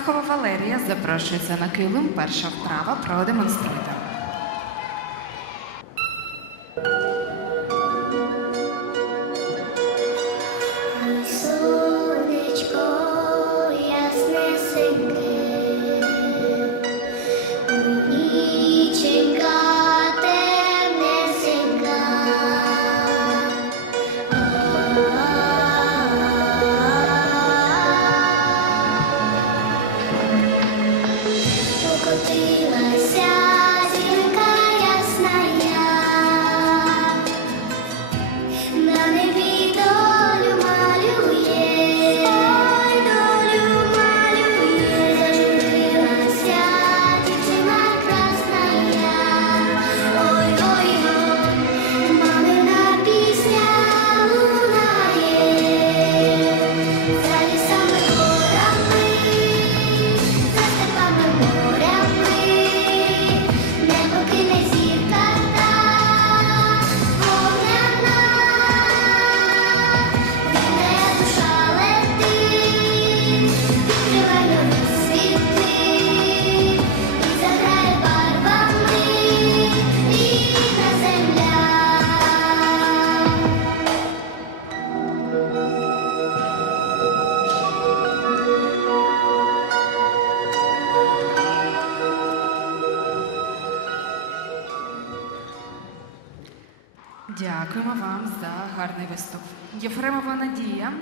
Птахова Валерія запрошується на килим. Перша вправа продемонструйте. melody. Дякуємо вам за гарний виступ. Єфремова надія.